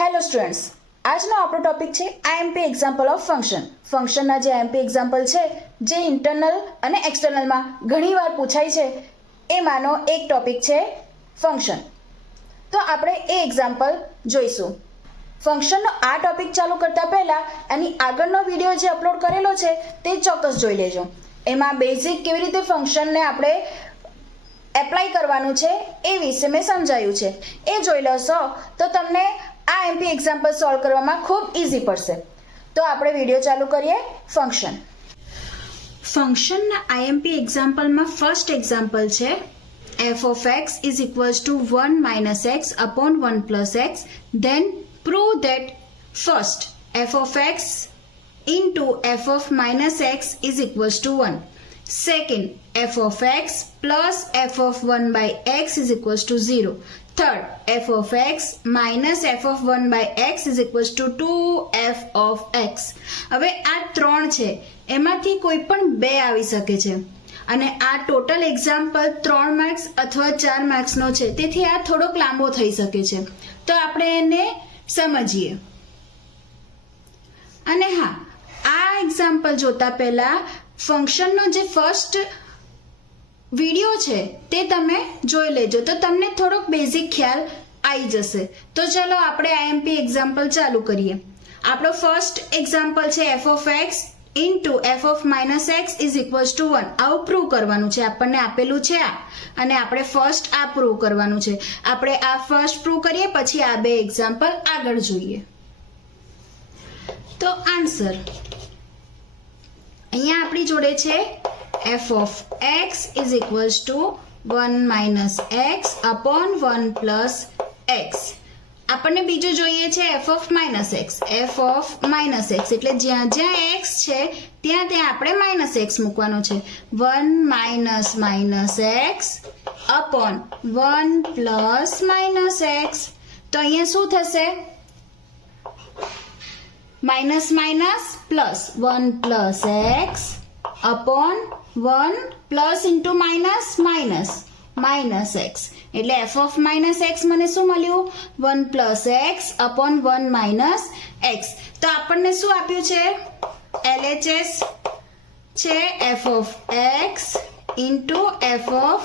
Hello students, આજનો આપણો topic છે આઈએમપી એક્ઝામ્પલ ઓફ ફંક્શન. ફંક્શનના જે આઈએમપી એક્ઝામ્પલ છે જે ઇન્ટરનલ અને એક્સટર્નલમાં ઘણીવાર પૂછાય છે એમાંનો એક ટોપિક છે ફંક્શન. તો આપણે એ એક્ઝામ્પલ જોઈશું. ફંક્શનનો આ ટોપિક ચાલુ કરતાં પહેલાં એની આગળનો વિડીયો જે અપલોડ કરેલો છે તે ચોક્કસ જોઈ લેજો. એમાં બેઝિક કેવી રીતે ફંક્શનને આપણે એપ્લાય કરવાનું છે એ વિશે મેં સમજાયું છે. એ જોઈ લેશો તો તમને આ એમપી એક્ઝામ્પલ સોલ્વ કરવામાં ખૂબ ઇઝી પડશે. તો આપણે વિડીયો ચાલુ કરીએ. ફંક્શનના આઈએમપી એક્ઝામ્પલમાં ફર્સ્ટ એક્ઝામ્પલ છે f of x is equals to 1 minus x upon 1 plus x. Then prove that first f of x into f of minus x is equals to 1. Second, f of x plus f of 1 by x is equals to 0. Third, f of x minus f of 1 by x is equals to 2f of x. હવે આ ત્રણ છે, એમાંથી કોઈ પણ બે આવી શકે છે અને આ ટોટલ એક્ઝામ્પલ 3 માર્ક્સ અથવા 4 માર્ક્સનો છે, તેથી આ થોડોક લાંબો થઈ શકે છે. તો આપણે એને સમજીએ. અને હા, આ એક્ઝામ્પલ જોતા પહેલા ફંક્શનનો જે ફર્સ્ટ વિડીયો છે તે તમે જોઈ લેજો તો તમને થોડોક બેઝિક ખ્યાલ આવી જશે. તો ચલો આપણે આઈએમપી એક્ઝામ્પલ ચાલુ કરીએ. આપણો ફર્સ્ટ એક્ઝામ્પલ છે f of x into f of minus x is equals to 1. આવું પ્રૂવ કરવાનું છે. આપણને આપેલું છે આ અને આપણે ફર્સ્ટ આ પ્રૂવ કરવાનું છે. આપણે આ ફર્સ્ટ પ્રૂવ કરીએ પછી આ બે એક્ઝામ્પલ આગળ જોઈએ. તો આન્સર અહીંયા આપણી જોડે છે f of x is equals to 1 minus x upon 1 plus x. આપણને બીજું જોઈએ છે f of minus x. f of minus x એટલે જ્યાં જ્યાં x છે ત્યાં ત્યાં આપણે minus x મૂકવાનો છે. 1 minus minus x upon 1 plus minus x. તો અહીંયા શું થશે? Minus minus plus 1 plus x upon 1 plus into minus minus minus x. એટલે f of minus x મને શું મળ્યું? 1 plus x upon 1 minus x. તો આપણને શું આપ્યું છે? LHS છે f of x into f of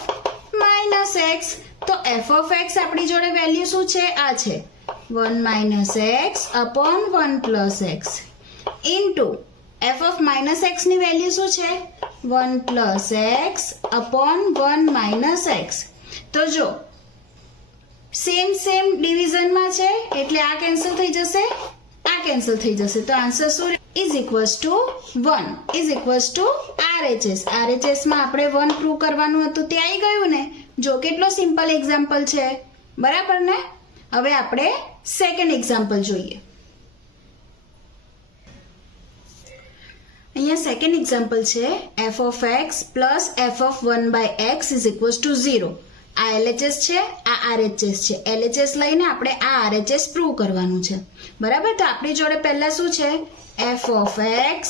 minus x. તો f of x આપણી જોડે વેલ્યુ શું છે? આ છે 1 minus x upon 1 plus x into f of minus x ની વેલ્યુ શું છે? 1 plus x upon 1 minus x. તો જો સેમ સેમ ડિવિઝનમાં છે એટલે આ કેન્સલ થઈ જશે, આ કેન્સલ થઈ જશે. તો આન્સર શું? Is equals two 1 is equals to RHS. RHS માં આપણે 1 પ્રૂવ કરવાનું હતું તે આવી ગયું ને. જો કેટલો સિમ્પલ એક્ઝામ્પલ છે, બરાબર ને? હવે આપણે સેકન્ડ એક્ઝામ્પલ જોઈએ. અહીંયા સેકન્ડ એક્ઝામ્પલ છે f of x plus f of 1 by x is equals to 0. આ LHS છે, આ RHS છે. LHS લઈને આપણે આ RHS પ્રૂવ કરવાનું છે, બરાબર? તો આપણી જોડે પહેલા શું છે? f of x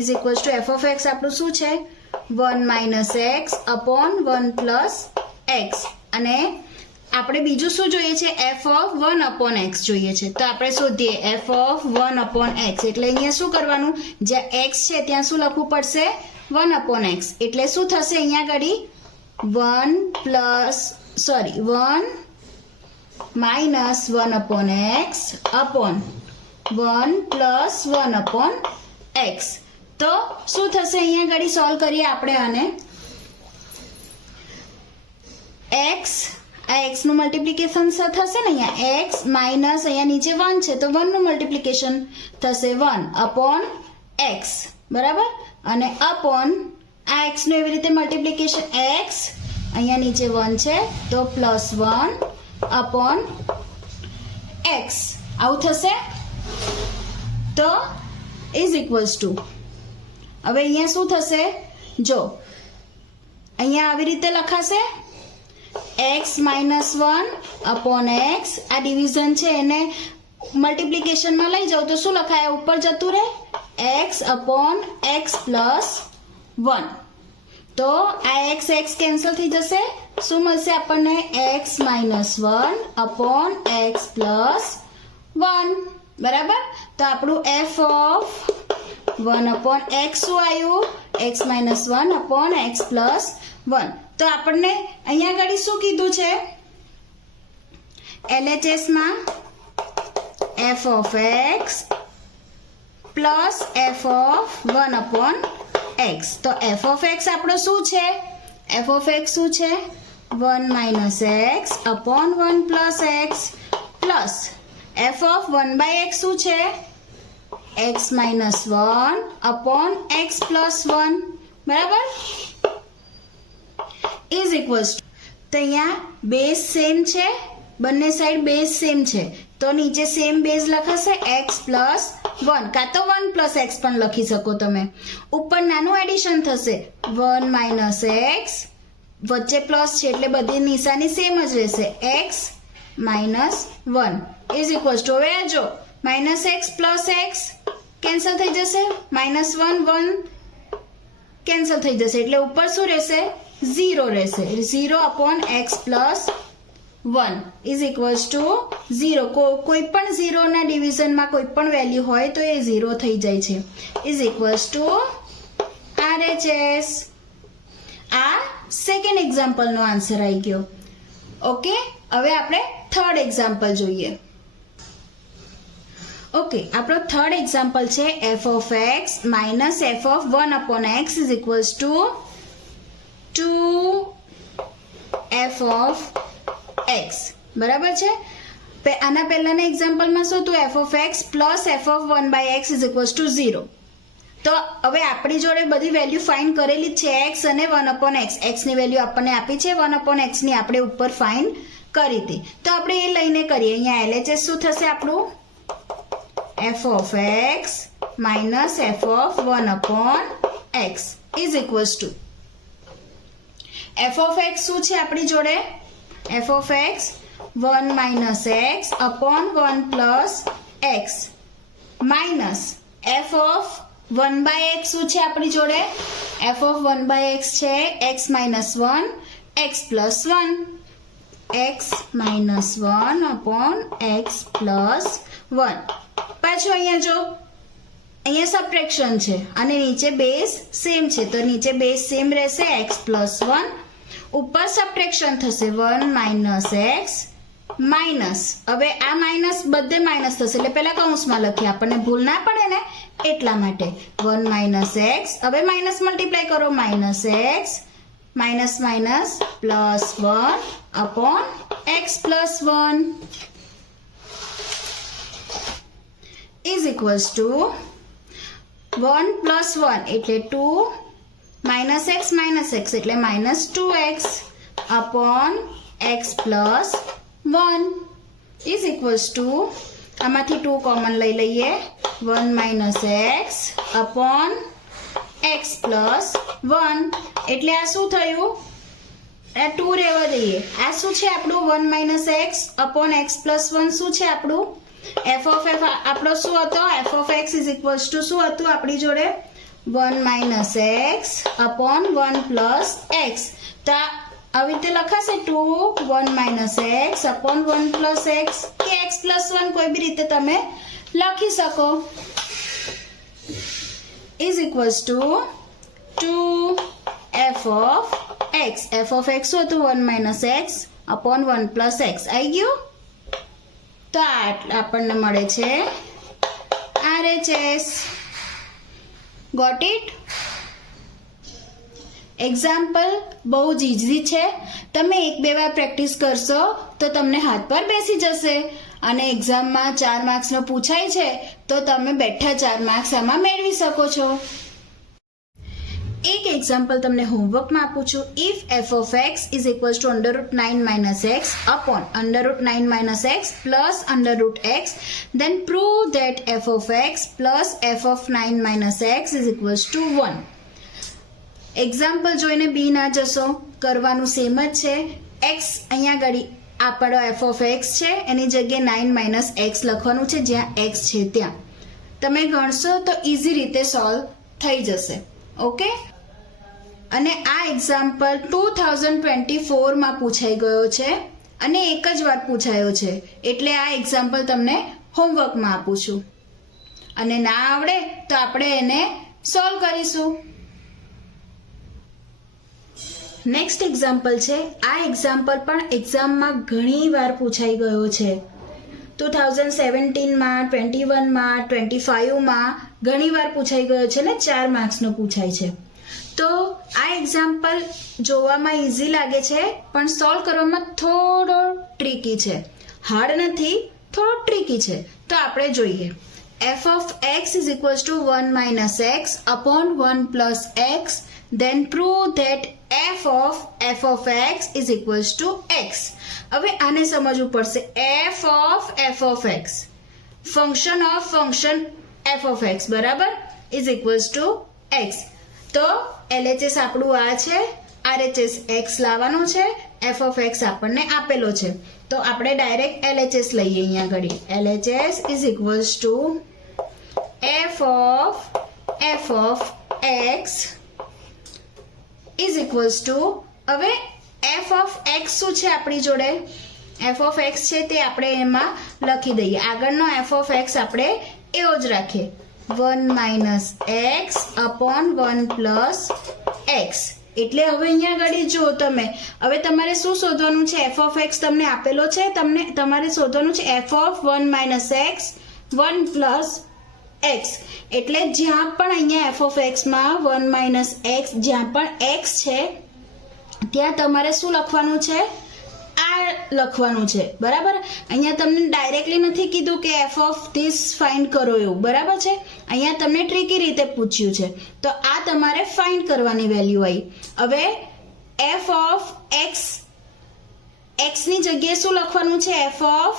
is equals to f of x આપણું શું છે? 1 minus x upon 1 plus x. અને આપણે બીજું શું જોઈએ છે? f of 1 upon x જોઈએ છે. તો આપણે શોધીએ f of 1 upon x. એટલે અહીંયા શું કરવાનું? જ્યાં x છે ત્યાં શું લખવું પડશે? 1 upon x. એટલે શું થશે અહીંયા આગળ? 1 minus 1 upon x upon 1 plus 1 upon x. તો શું થશે અહીંયા આગળ? સોલ્વ કરીએ આપણે આને. x આ x નું મલ્ટીપ્લિકેશન થશે ને અહીંયા x માઇનસ અહીંયા નીચે 1 છે તો 1 નું મલ્ટીપ્લિકેશન થશે 1 અપોન x, બરાબર? અને અપોન આ x નું એવી રીતે મલ્ટીપ્લિકેશન x અહીંયા નીચે 1 છે તો પ્લસ 1 અપોન x આવું થશે. તો ઇઝ ઇક્વલ્સ ટુ હવે અહીંયા શું થશે? જો અહીંયા આવી રીતે લખાશે x minus 1 upon x. આ ડિવિઝન છે એને મલ્ટીપ્લિકેશનમાં લઈ જાઓ તો શું લખાય? ઉપર જતું રહે x upon x plus 1. તો આ x કેન્સલ થઈ જશે. શું મળશે આપણને? x minus 1 upon x plus 1 બરાબર. તો આપણું f ઓફ 1/x શું આવ્યું? x - 1/x + 1. તો આપણને અહીંયા આગળ શું કીધું છે? LHS માં f of x plus f of 1/x. તો f of x આપણો શું છે? f of x શું છે? 1 - x upon 1 plus x plus f of 1/x શું છે? x - 1 upon x plus 1 બરાબર ઇઝ ઇક્વલ્સ ટુ. તો અહીંયા બેઝ સેમ છે, બંને સાઈડ બેઝ સેમ છે, તો નીચે સેમ બેઝ લખાશે x plus 1 કાં તો 1 plus x પણ લખી શકો તમે. ઉપર નાનું એડિશન થશે 1 - x, વચ્ચે પ્લસ છે એટલે બધી નિશાની સેમ જ રહેશે, x - 1 ઇઝ ઇક્વલ્સ ટુ. હવે જો -x plus x કેન્સલ થઈ જશે, -1 1 કેન્સલ થઈ જશે એટલે ઉપર શું રહેશે? 0 રહેશે. 0/x plus 1 is equals two 0. કોઈ પણ 0 ના ડિવિઝનમાં કોઈ પણ વેલ્યુ હોય તો એ 0 થઈ જાય છે. Is equals to RHS. આ સેકન્ડ એક્ઝામ્પલનો આન્સર આવી ગયો. ઓકે, હવે આપણે થર્ડ એક્ઝામ્પલ જોઈએ. ઓકે, આપણો થર્ડ એક્ઝામ્પલ છે f of x minus f of 1/x is equals to 2f of x બરાબર છે. આના પહેલાના એક્ઝામ્પલમાં શું હતું? f of x plus f of 1/x is equals to 0. તો હવે આપણી જોડે બધી વેલ્યુ ફાઇન્ડ કરેલી જ છે, x અને 1/x. x ની વેલ્યુ આપણને આપી છે, 1/x ની આપણે ઉપર ફાઇન્ડ કરી હતી, તો આપણે એ લઈને કરીએ. અહીંયા LHS શું થશે આપણું? f of x minus f of 1/x is equals to f of x શું છે આપણી જોડે? f of x 1 - x upon 1 plus x minus f of 1/x શું છે આપણી જોડે? f of 1/x છે x - 1 x plus 1, x - 1 x plus 1. પાછું અહીંયા જો અહીંયા સબટ્રેક્શન છે અને નીચે બેઝ સેમ છે, તો નીચે બેઝ સેમ રહેશે x plus 1. ઉપર સબટ્રેક્શન થશે 1 - x માઇનસ. હવે આ માઇનસ બધે માઇનસ થશે એટલે પહેલા કૌંસમાં લખીએ, આપણને ભૂલ ના પડે ને એટલા માટે. 1 - x, હવે માઇનસ મલ્ટીપ્લાય કરો, -x minus minus plus 1/x plus 1 is equals to 1 plus 1 એટલે 2 -x એટલે -2x upon x plus 1 is equals to આમાંથી 2 કોમન લઈ લઈએ, 1 x upon x plus 1 એટલે આ શું થયું? આ 2 રહેવા દઈએ. આ શું છે આપણું? 1 x upon x plus 1 શું છે આપણું? f of f આપણો શું હતો? f of x is equals to શું હતું આપણી જોડે? 1 x upon 1 plus x. તો આવી રીતે લખાશે 2 1 x upon 1 plus x કે x plus 1 કોઈ બી રીતે તમે લખી શકો. is equals to 2f of x. f of x શું હતું? 1 x upon 1 plus x. આવી ગયું? તો આપણને મળે છે RHS. Got it? એક્ઝામ્પલ બહુ જ ઇઝી છે, તમે 1-2 વાર પ્રેક્ટિસ કરશો તો તમને હાથ પર બેસી જશે અને એક્ઝામમાં 4 માર્ક્સનો પૂછાય છે તો તમે બેઠા 4 માર્ક્સ આમાં મેળવી શકો છો. એક એક્ઝામ્પલ તમને હોમવર્કમાં આપું છું. If f of x is equals to √9 - x upon √9 - x plus √x, then prove that f of x plus f of 9 - x is equals to 1. Example જોઈને બી ના જશો, કરવાનું સેમ જ છે. x અહીંયા આગળ આપણો f of x છે, એની જગ્યાએ 9 - x લખવાનું છે, જ્યાં x છે ત્યાં. તમે ગણશો તો ઇઝી રીતે સોલ્વ થઈ જશે. ઓકે, અને આ એક્ઝામ્પલ 2024માં પૂછાઈ ગયો છે અને એક જ વાર પૂછાયો છે, એટલે આ એક્ઝામ્પલ તમને હોમવર્કમાં આપું છું અને ના આવડે તો આપણે એને સોલ્વ કરીશું. નેક્સ્ટ એક્ઝામ્પલ છે. આ એક્ઝામ્પલ પણ એક્ઝામમાં ઘણી વાર પૂછાઈ ગયો છે. 2017માં, 21માં, 25માં ઘણી વાર પૂછાઈ ગયો છે ને 4 માર્ક્સનો પૂછાય છે. તો આ એક્ઝામ્પલ જોવામાં ઇઝી લાગે છે પણ સોલ્વ કરવામાં થોડો ટ્રિકી છે. હાર્ડ નથી, થોડો ટ્રિકી છે. તો આપણે જોઈએ. f of x is equals to 1 minus x upon 1 plus x, then prove that f of x is equals to x. હવે આને સમજવું પડશે. f of x function of f of x બરાબર is equals to x. તો LHS આપણું આ છે, RHS x લાવવાનું છે, f of x આપણને આપેલો છે. તો આપણે ડાયરેક્ટ LHS લઈએ અહીંયા ઘડી. LHS is equals to f of x is equals to, હવે f of x શું છે આપણી જોડે? f of x છે તે આપણે એમાં લખી દઈએ. આગળનો f of x આપણે એવો જ રાખીએ. 1 minus x upon 1 plus x. એટલે હવે અહીંયા આગળ જો તમે હવે તમારે શું શોધવાનું છે? f of x તમને આપેલો છે, તમારે શોધવાનું છે f of 1 minus x 1 plus x. એટલે જ્યાં પણ અહીંયા f of x માં 1 minus x, જ્યાં પણ x છે ત્યાં તમારે શું લખવાનું છે? આ લખવાનું છે બરાબર. અહીંયા તમને ડાયરેક્ટલી નથી કીધું કે f of this ફાઇન્ડ કરો એવું, બરાબર છે. અહીંયા તમને ટ્રિકી રીતે પૂછ્યું છે તો આ તમારે ફાઇન્ડ કરવાની વેલ્યુ આવી. હવે f of x ની જગ્યાએ શું લખવાનું છે? f of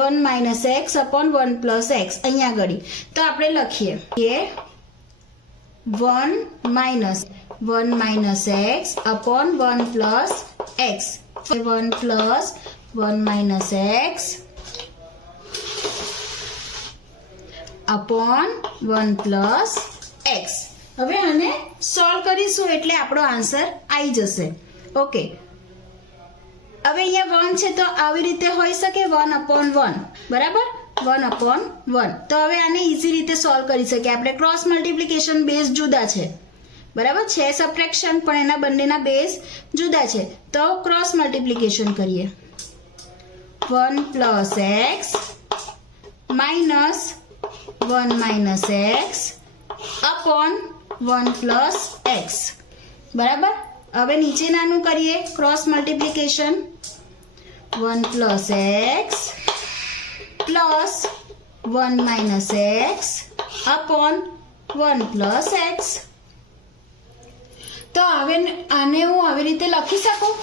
1 minus x upon 1 plus x અહીંયા આગળ. તો આપણે લખીએ કે 1 minus x upon 1 plus x. 1 plus 1 minus x upon 1 plus x. હવે આને સોલ્વ કરીશું એટલે આપણો આન્સર આવી જશે. ઓકે, હવે અહીંયા 1 છે તો આવી રીતે હોઈ શકે 1 upon 1 બરાબર, 1 upon 1. તો હવે આને ઇઝી રીતે સોલ્વ કરી શકીએ આપણે. ક્રોસ મલ્ટિપ્લિકેશન બેઝ જુદા છે બરાબર છે, સબટ્રેક્શન પણ એના બંનેના બેઝ જુદા છે. તો ક્રોસ મલ્ટિપ્લિકેશન કરીએ. 1 plus x minus 1 minus x upon 1 plus x બરાબર. હવે નીચેનાનું કરીએ cross multiplication. 1 plus x plus 1 minus x upon 1 plus x. તો હવે આને હું આવી રીતે લખી શકું.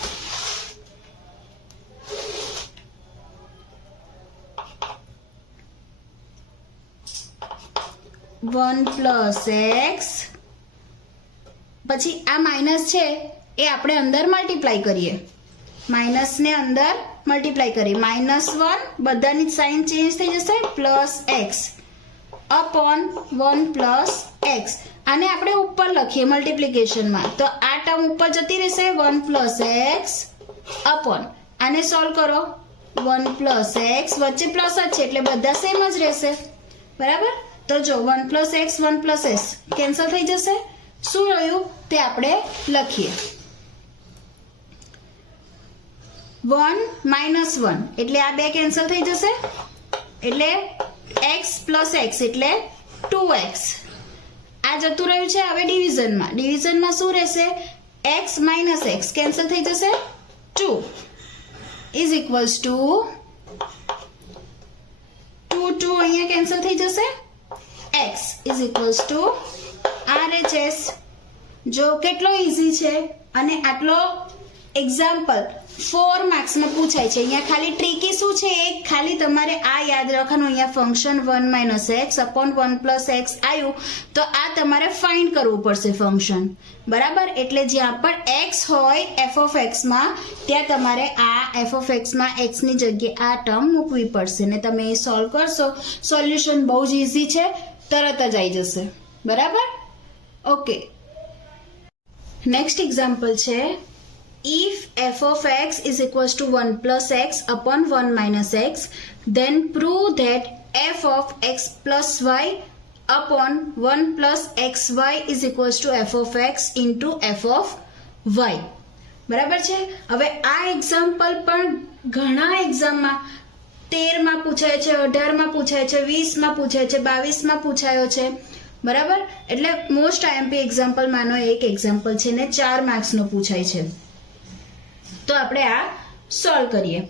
વન પ્લસ એક્સ પછી આ માઇનસ છે એ આપણે અંદર મલ્ટીપ્લાય કરીએ. માઇનસને અંદર મલ્ટીપ્લાય કરીએ. -1 બધાની સાઇન ચેન્જ થઈ જશે plus x upon 1 plus x. આને આપણે ઉપર લખીએ મલ્ટીપ્લિકેશનમાં તો આ ટર્મ ઉપર જતી રહેશે 1 પ્લસ એક્સ अपॉन આને સોલ્વ કરો 1 પ્લસ એક્સ વચ્ચે પ્લસ જ છે એટલે બધા સેમ જ રહેશે બરાબર. તો જો 1 plus x 1 plus x cancel થઈ જશે. શું રહ્યું તે આપણે લખીએ. 1 -1 એટલે આ બે કેન્સલ થઈ જશે એટલે x પ્લસ x એટલે 2x. આ જતું રહ્યું છે હવે ડિવિઝનમાં. ડિવિઝનમાં શું રહેશે? x માઇનસ x કેન્સલ થઈ જશે 2 ઇઝ ઇક્વલ્સ ટુ 2 અહીંયા કેન્સલ થઈ જશે. x is equals to RHS. જો કેટલો ઇઝી છે અને આટલો એક્ઝામ્પલ 4 માર્ક્સમાં પૂછાય છે. અહીંયા ખાલી ટ્રિકી શું છે એક ખાલી તમારે આ યાદ રાખવાનું. અહીંયા function 1 minus x upon 1 plus x આવ્યું તો આ તમારે ફાઇન્ડ કરવું પડશે ફંક્શન બરાબર. એટલે જ્યાં પણ એક્સ હોય એફ ઓફ એક્સમાં ત્યાં તમારે આ એફ ઓફ એક્સમાં એક્સની જગ્યાએ આ ટર્મ મૂકવી પડશે ને તમે એ સોલ્વ કરશો. સોલ્યુશન બહુ જ ઇઝી છે, તરત જ આવી જશે બરાબર. ઓકે, નેક્સ્ટ એક્ઝામ્પલ છે if f of x is equals to 1 plus x upon 1 minus x, then prove that f of x plus y upon 1 plus xy is equals to f of x into f of y. બરાબર છે. હવે આ example પણ ઘણા એક્ઝામમાં 13માં પૂછાય છે, 18માં પૂછાય છે, 20માં પૂછાય છે, 22માં પૂછાયો છે. બરાબર, એટલે મોસ્ટ આઈએમપી એક્ઝામ્પલમાંનો એક એક્ઝામ્પલ છે ને 4 માર્ક્સનો પૂછાય છે. તો આપણે આ સોલ્વ કરીએ.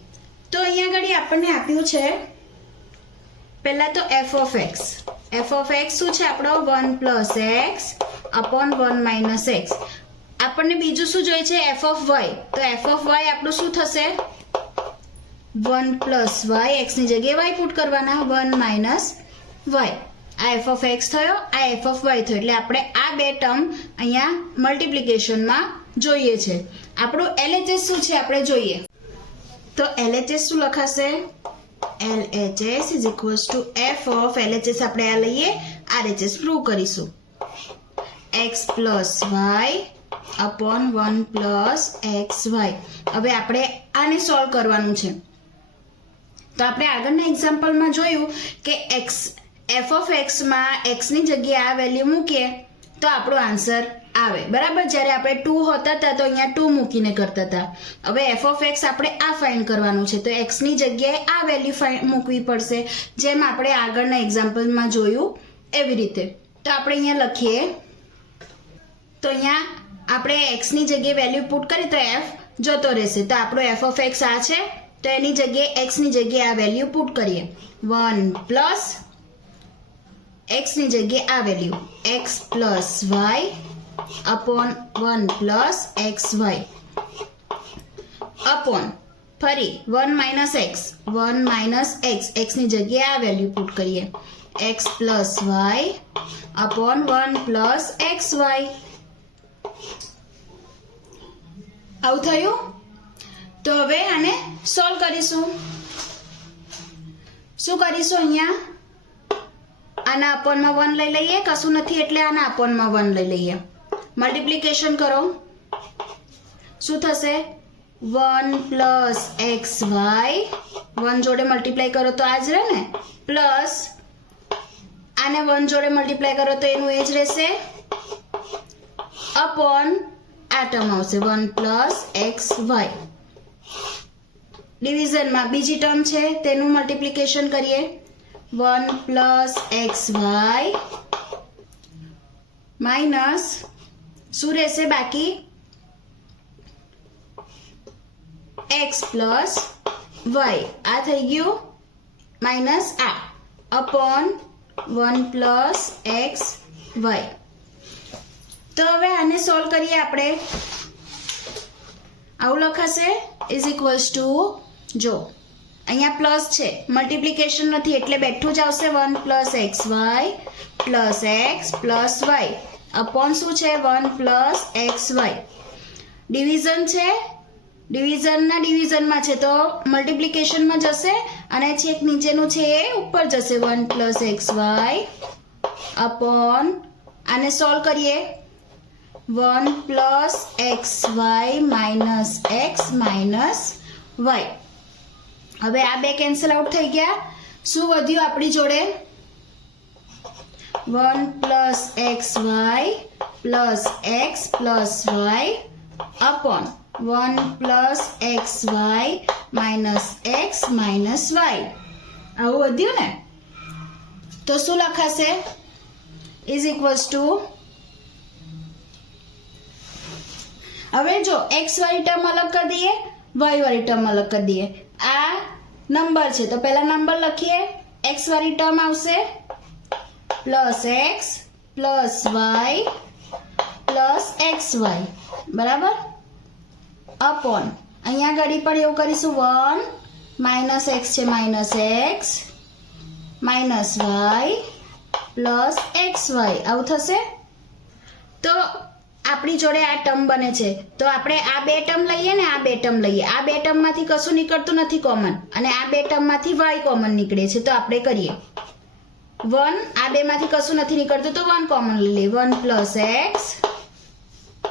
તો અહીંયા આગળ આપણને આપ્યું છે પહેલા તો f of x. f of x શું છે આપણો 1 plus x upon 1 minus x. આપણને બીજું શું જોઈએ છે f of y. તો f of y આપણું શું થશે 1 plus y, x ની જગ્યાએ y પુટ કરવાના, 1 minus y. આ f of x થયો, આ f of y થયો. એટલે આપણે આ બે ટર્મ અહીંયા મલ્ટિપ્લિકેશનમાં જોઈએ છે. આપણું LHS શું છે આપણે જોઈએ. તો LHS શું લખાશે, LHS is equals to f of LHS આપણે આ લઈએ, RHS પ્રૂવ કરીશું, x plus y upon 1 plus xy. હવે આપણે આને સોલ્વ કરવાનું છે. તો આપણે આગળના એક્ઝામ્પલમાં જોયું કે f of x માં x ની જગ્યાએ આ વેલ્યુ મૂકીએ તો આપણો આન્સર આવે. બરાબર, જ્યારે આપણે 2 હોતા હતા તો અહીંયા 2 મૂકીને કરતા હતા. હવે f of x આપણે આ ફાઇન્ડ કરવાનું છે, તો x ની જગ્યાએ આ વેલ્યુ મૂકવી પડશે, જેમ આપણે આગળના એક્ઝામ્પલમાં જોયું એવી રીતે. તો આપણે અહીંયા લખીએ, તો અહીંયા આપણે x ની જગ્યાએ વેલ્યુ પુટ કરી તો f જતો રહેશે. તો આપણો f of x આ છે, તો એની જગ્યાએ x ની જગ્યાએ આ વેલ્યુ પુટ કરીએ, 1 પ્લસ x ની જગ્યાએ આ value x plus y upon 1 plus xy upon ફરી 1 minus x, x ની જગ્યાએ આ વેલ્યુ પુટ કરીએ, x plus y upon 1 plus xy. આવું થયું. તો હવે આને સોલ્વ કરીશું. શું કરીશું, અહીંયા આના અપોનમાં 1 લઈ લઈએ, કશું નથી એટલે આના અપોનમાં 1 લઈ લઈએ. મલ્ટિપ્લિકેશન કરો, શું થશે 1 પ્લસ xy, 1 જોડે મલ્ટીપ્લાય કરો તો આ જ રહે ને, પ્લસ આને 1 જોડે મલ્ટીપ્લાય કરો તો એનું એ જ રહેશે, અપોન આ ટર્મ આવશે 1 પ્લસ xy. ડિવિઝનમાં બીજી ટર્મ છે તેનું મલ્ટિપ્લિકેશન કરીએ, 1 પ્લસ xy માઇનસ શું રહેશે બાકી x પ્લસ y. આ થઈ ગયું માઇનસ આ અપોન 1 પ્લસ xy. તો હવે આને સોલ્વ કરીએ આપણે. આવું લખાશે ઇઝ ઇક્વલ્સ ટુ, જો અહીંયા પ્લસ છે, મલ્ટિપ્લિકેશન નથી એટલે બેઠું જ આવશે 1 plus xy plus x plus y upon શું છે 1 પ્લસ xy. ડિવિઝન છે, ડિવિઝનના ડિવિઝનમાં છે તો મલ્ટિપ્લિકેશનમાં જશે અને છેક નીચેનું છે એ ઉપર જશે 1 પ્લસ xy અપોન આને સોલ્વ કરીએ 1 plus xy minus x minus y. હવે આ બે કેન્સલ આઉટ થઈ ગયા. શું વધ્યું આપણી જોડે 1 plus xy plus x plus y upon 1 plus xy minus x minus y. આવું વધ્યું ને, તો શું લખાશે ઇઝ ઇક્વલ્સ ટુ, હવે જો x વાળી ટર્મ અલગ કરી દઈએ, y વાળી ટર્મ અલગ કરી દઈએ. આ નંબર છે તો પહેલા નંબર લખીએ, x વાળી ટર્મ આવશે plus x plus y plus xy, બરાબર, અપોન અહીંયા ઘડી પણ એવું કરીશું 1 માઇનસ x છે minus x minus y plus xy. આવું થશે. તો આપણી જોડે આ ટર્મ બને છે, તો આપણે આ બે ટર્મ લઈએ ને આ બે ટર્મ લઈએ, આ બે ટર્મમાંથી કશું નીકળતું નથી કોમન અને આ બે ટર્મમાંથી y કોમન નીકળે છે. તો આપણે કરીએ 1, આ બેમાંથી કશું નથી નીકળતું તો 1 કોમન લઈ લઈએ, 1 plus x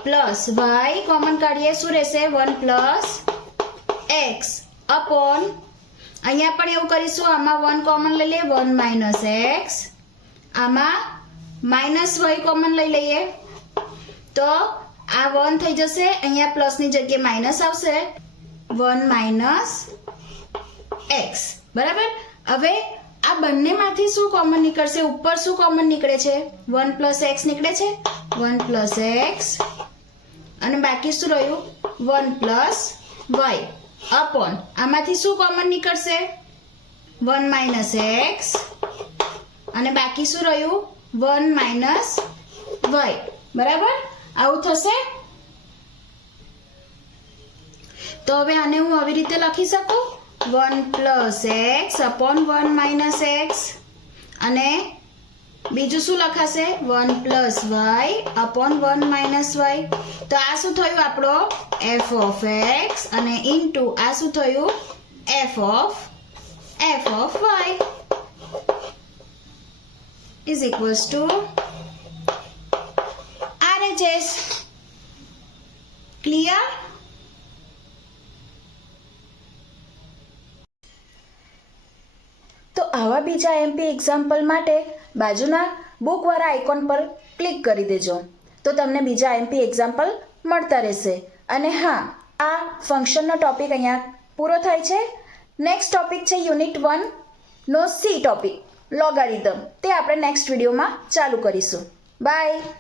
plus y common કાઢીએ, શું રહેશે 1 પ્લસ x અપોન અહીંયા પણ એવું કરીશું, આમાં 1 કોમન લઈ લઈએ, 1 માઇનસ એક્સ, આમાં માઇનસ વાય કોમન લઈ લઈએ તો આ 1 થઈ જશે, અહીંયા પ્લસની જગ્યાએ માઇનસ આવશે, 1 માઇનસ એક્સ. બરાબર. હવે આ બંનેમાંથી શું કોમન નીકળશે? ઉપર શું કોમન નીકળે છે? 1 પ્લસ એક્સ નીકળે છે, 1 પ્લસ એક્સ, અને બાકી શું રહ્યું? 1 પ્લસ વાય અપોન આમાંથી શું કોમન નીકળશે? 1 માઇનસ એક્સ, અને બાકી શું રહ્યું? 1 માઇનસ વાય. બરાબર. આવું થશે. તો હવે આને હું આવી રીતે લખી શકું, 1 plus X upon 1 minus X, અને બીજું શું લખાશે? 1 plus Y upon 1 minus Y. તો આ શું થયું? આપણો એફ ઓફ એક્સ, અને ઇન્ટુ આ શું થયું? F of Y is equals to RHS. Clear? તો આવા બીજા એમપી એક્ઝામ્પલ માટે બાજુના બુકવાળા આઇકોન પર ક્લિક કરી દેજો, તો તમને બીજા એમપી એક્ઝામ્પલ મળતા રહેશે. અને હા, આ ફંક્શનનો ટોપિક અહીંયા પૂરો થાય છે. નેક્સ્ટ ટોપિક છે યુનિટ 1 નો સી ટોપિક, લોગારિધમ. તે આપણે નેક્સ્ટ વિડીયોમાં ચાલુ કરીશું. બાય.